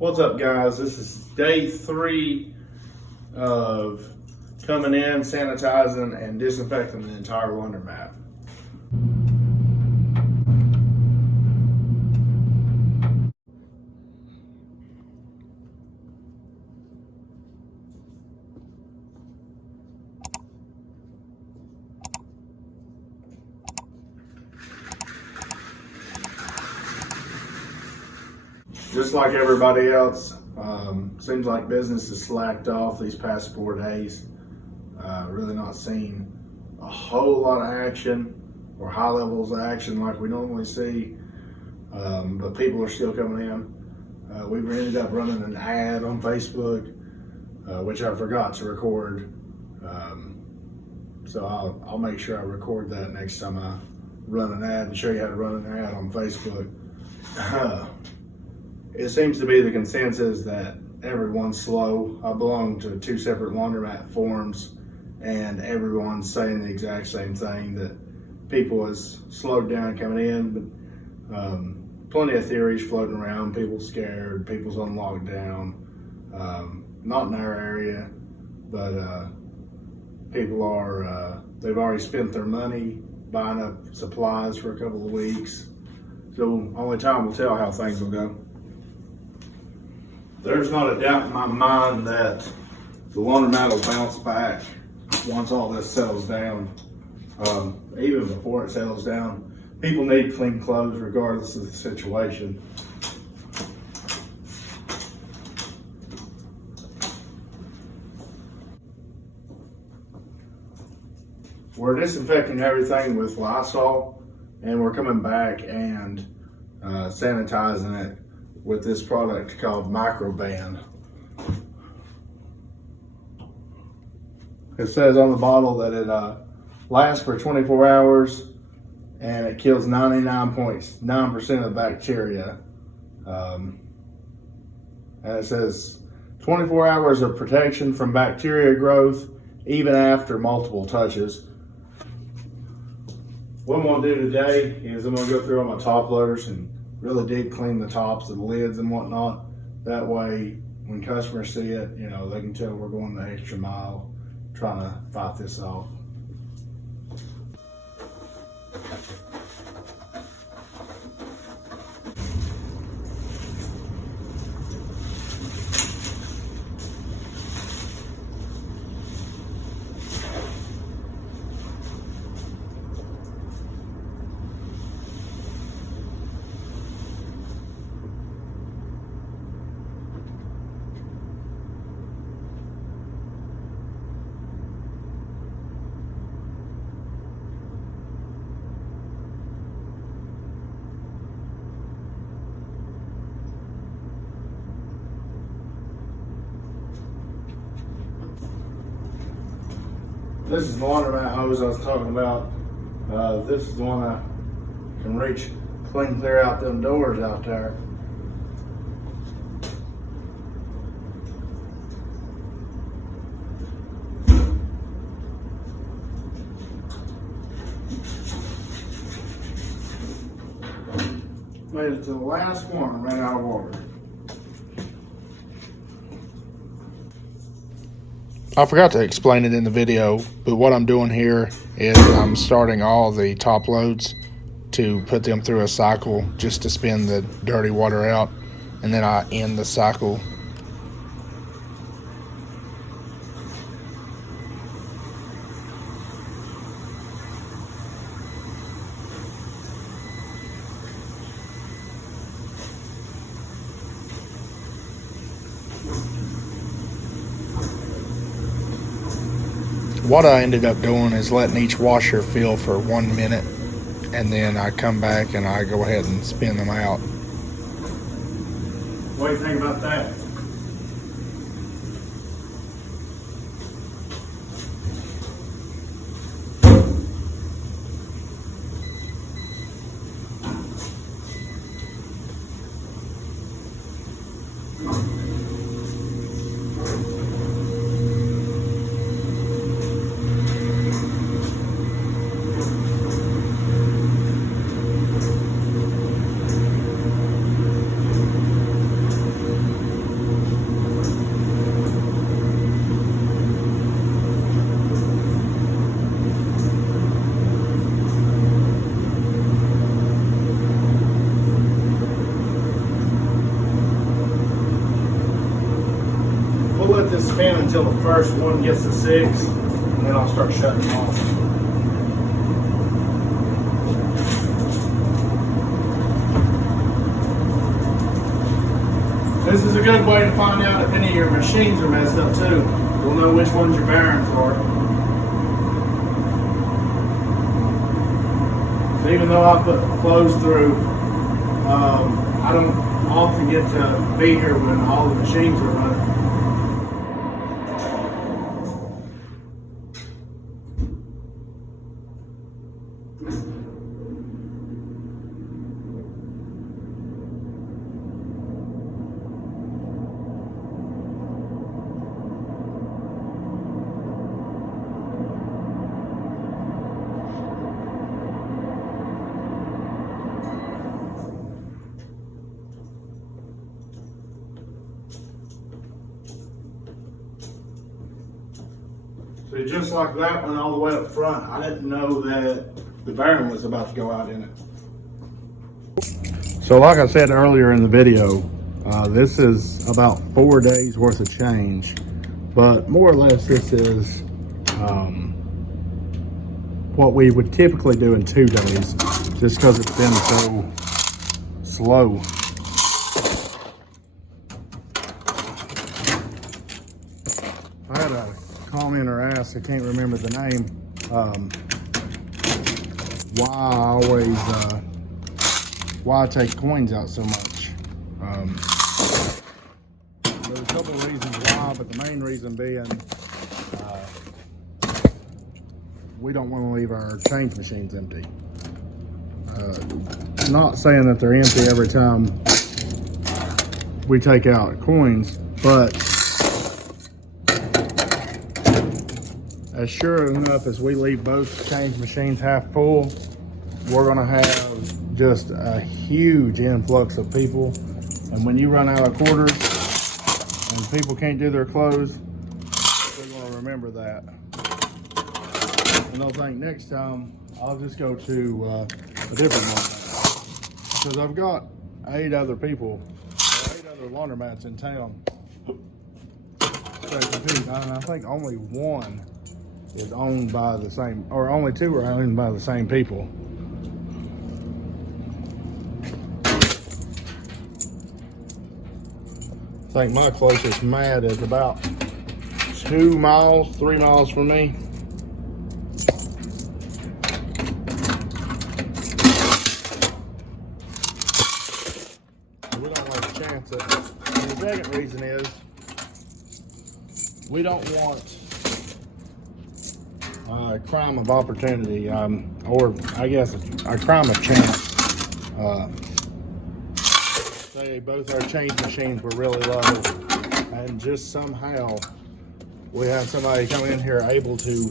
What's up, guys? This is day 3 of coming in, sanitizing, and disinfecting the entire laundromat. Just like everybody else, seems like business has slacked off these past 4 days. Really not seeing a whole lot of action or high levels of action like we normally see, but people are still coming in. We ended up running an ad on Facebook, which I forgot to record. So I'll make sure I record that next time I run an ad and show you how to run an ad on Facebook. It seems to be the consensus that everyone's slow. I belong to 2 separate laundromat forums, and everyone's saying the exact same thing, that people has slowed down coming in, but plenty of theories floating around. People scared, people's on lockdown. Not in our area, but people are, they've already spent their money buying up supplies for a couple of weeks. So only time will tell how things will go. There's not a doubt in my mind that the laundromat will bounce back once all this settles down. Even before it settles down, people need clean clothes regardless of the situation. We're disinfecting everything with Lysol, and we're coming back and sanitizing it with this product called Microban. It says on the bottle that it lasts for 24 hours and it kills 99.9% of the bacteria. And it says 24 hours of protection from bacteria growth even after multiple touches. What I'm gonna do today is I'm gonna go through all my top loaders and really deep clean the tops of the lids and whatnot. That way, when customers see it, you know, they can tell we're going the extra mile trying to fight this off. This is the laundromat hose I was talking about. This is the one I can reach clear out them doors out there. Made it to the last one, ran out of water. I forgot to explain it in the video, but what I'm doing here is I'm starting all the top loads to put them through a cycle just to spin the dirty water out, and then I end the cycle. What I ended up doing is letting each washer fill for 1 minute, and then I come back and I go ahead and spin them out. What do you think about that? let this spin until the first one gets to 6, and then I'll start shutting them off. This is a good way to find out if any of your machines are messed up too. You'll know which ones your bearings are. So even though I put clothes through, I don't often get to be here when all the machines are running. So just like that one all the way up front, I didn't know that the bearing was about to go out in it. So like I said earlier in the video, this is about 4 days worth of change, but more or less this is what we would typically do in 2 days, just because it's been so slow. I had a commenter asked, I can't remember the name, why I take coins out so much. There's a couple of reasons why, but the main reason being we don't want to leave our change machines empty. Not saying that they're empty every time we take out coins, but as sure enough as we leave both change machines half full, we're gonna have just a huge influx of people. And when you run out of quarters and people can't do their clothes, they're gonna remember that. And they'll think next time I'll just go to a different laundromat. Because I've got 8 other people, or 8 other laundromats in town. And I think only one is owned by the same, or only 2 are owned by the same people. I think my closest mat is about 2 miles, 3 miles from me. We don't want to chance it. And the second reason is we don't want a crime of opportunity, or I guess a crime of chance. Say both our change machines were really low, and just somehow we have somebody come in here able to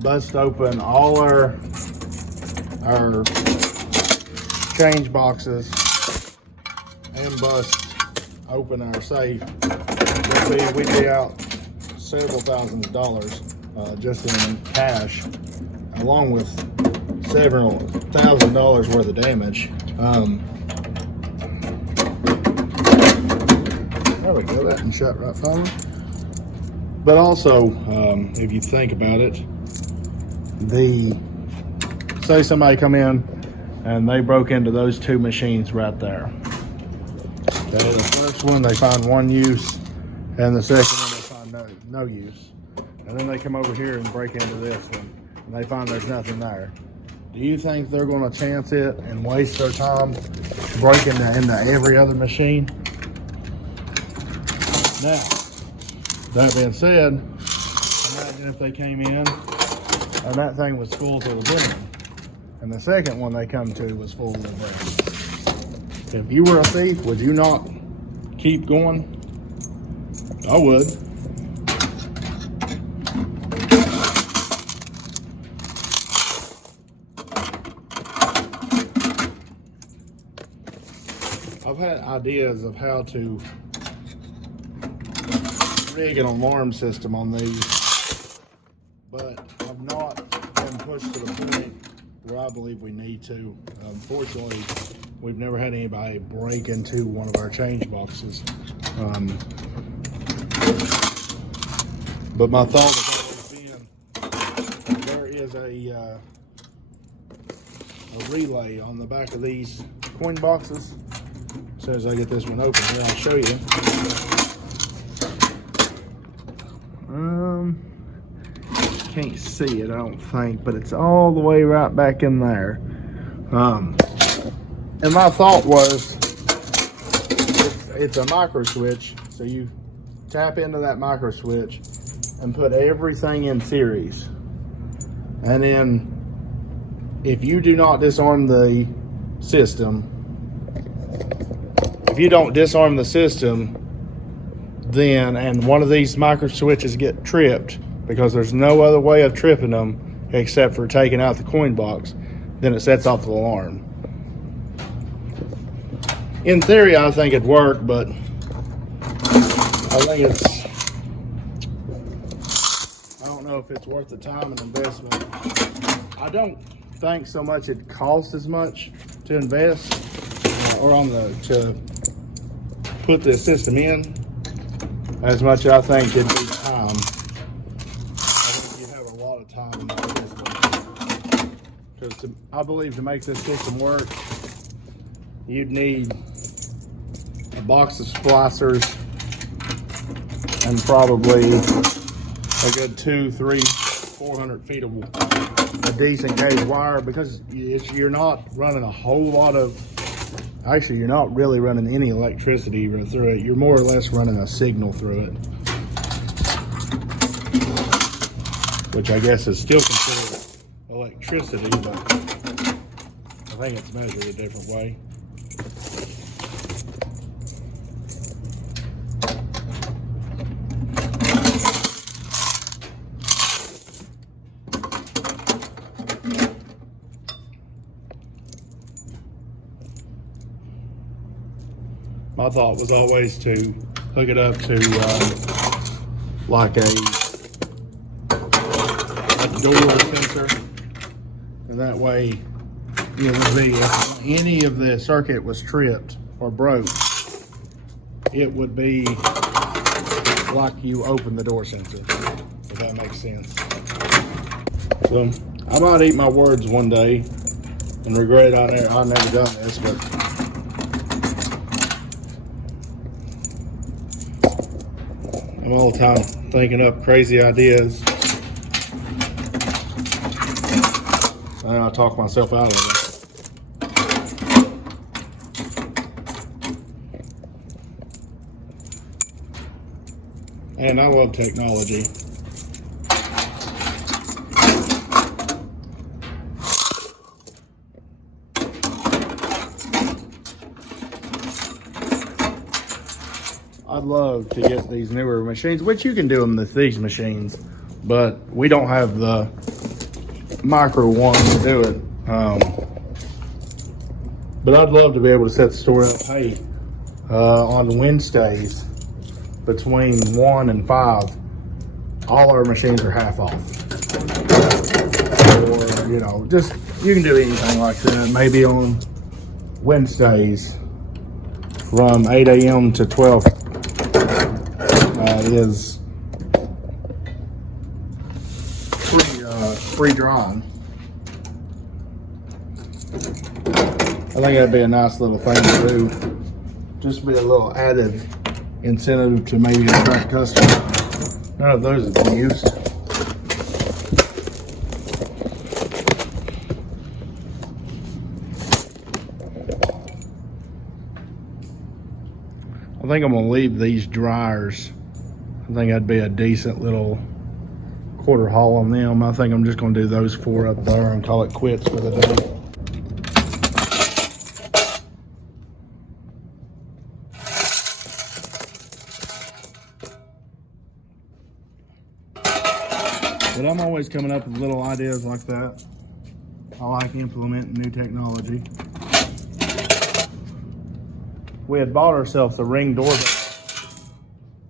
bust open all our change boxes and bust open our safe. We'd be out several thousands of dollars just in cash, along with several $1,000s worth of damage. There we go, that can shut right fine. But also, if you think about it, say somebody come in and they broke into those 2 machines right there. Okay, the first one they find one use, and the second one they find no use. And then they come over here and break into this one, and they find there's nothing there. Do you think they're going to chance it and waste their time breaking into every other machine? Now, that being said, imagine if they came in and that thing was full to the brim, and the second one they come to was full to the brim. If you were a thief, would you not keep going? I would. I've had ideas of how to rig an alarm system on these, but I've not been pushed to the point where I believe we need to. Unfortunately, we've never had anybody break into one of our change boxes. But my thought has always been, there is a relay on the back of these coin boxes. As soon as I get this one open here, I'll show you. Can't see it, I don't think, but it's all the way right back in there. And my thought was, it's a micro switch, so you tap into that micro switch and put everything in series. And then if you do not disarm the system, then, and one of these micro switches get tripped, because there's no other way of tripping them except for taking out the coin box, then it sets off the alarm. In theory, I think it'd work, but I don't know if it's worth the time and investment. I don't think so much it costs as much to invest or to put the system in as much as I think it'd be time. I think you have a lot of time in that system, because I believe to make this system work, you'd need a box of splicers and probably a good 200, 300, 400 feet of a decent gauge wire, because you're not running a whole lot of, actually you're not really running any electricity even through it. You're more or less running a signal through it, which I guess is still considered electricity, but I think it's measured a different way. My thought was always to hook it up to like a door sensor, and that way it would be, if any of the circuit was tripped or broke, it would be like you open the door sensor, if that makes sense. So I might eat my words one day and regret I never done this, but I'm all the time thinking up crazy ideas. And I talk myself out of it. And I love technology. I'd love to get these newer machines, which you can do them with these machines, but we don't have the micro one to do it. But I'd love to be able to set the store up, hey, on Wednesdays between 1 and 5, all our machines are half off. Or, you know, just, you can do anything like that. Maybe on Wednesdays from 8 a.m. to 12 is free drawing. I think that'd be a nice little thing to do. Just be a little added incentive to maybe attract customers. None of those have been used. I think I'm gonna leave these dryers. I think that'd be a decent little quarter haul on them. I think I'm just gonna do those 4 up there and call it quits for the day. But I'm always coming up with little ideas like that. I like implementing new technology. We had bought ourselves a Ring doorbell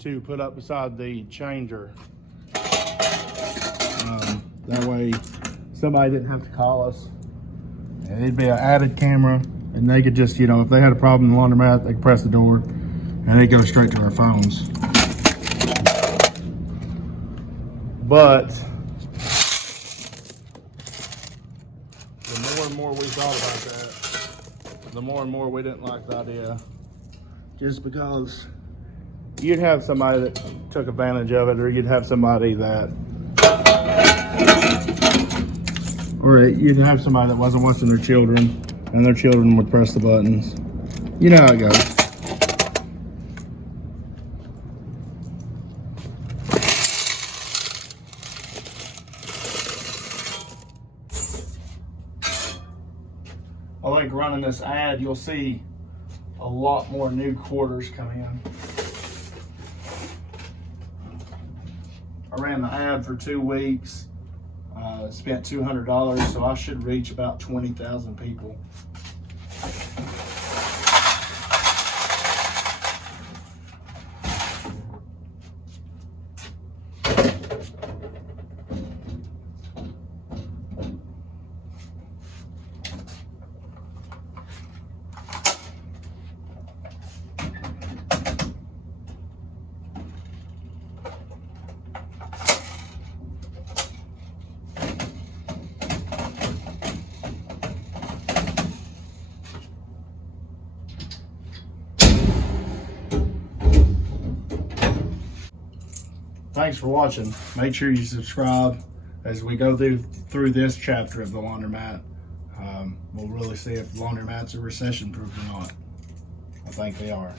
to put up beside the changer. That way somebody didn't have to call us. And it'd be an added camera, and they could just, you know, if they had a problem in the laundromat, they could press the door and it'd go straight to our phones. But the more and more we thought about that, the more and more we didn't like the idea. Just because you'd have somebody that took advantage of it, or you'd have somebody that, wasn't watching their children, and their children would press the buttons. You know how it goes. I think running this ad, you'll see a lot more new quarters come in. I ran the ad for 2 weeks, spent $200, so I should reach about 20,000 people. Thanks for watching. Make sure you subscribe as we go through this chapter of the laundromat. We'll really see if laundromats are recession proof or not. I think they are.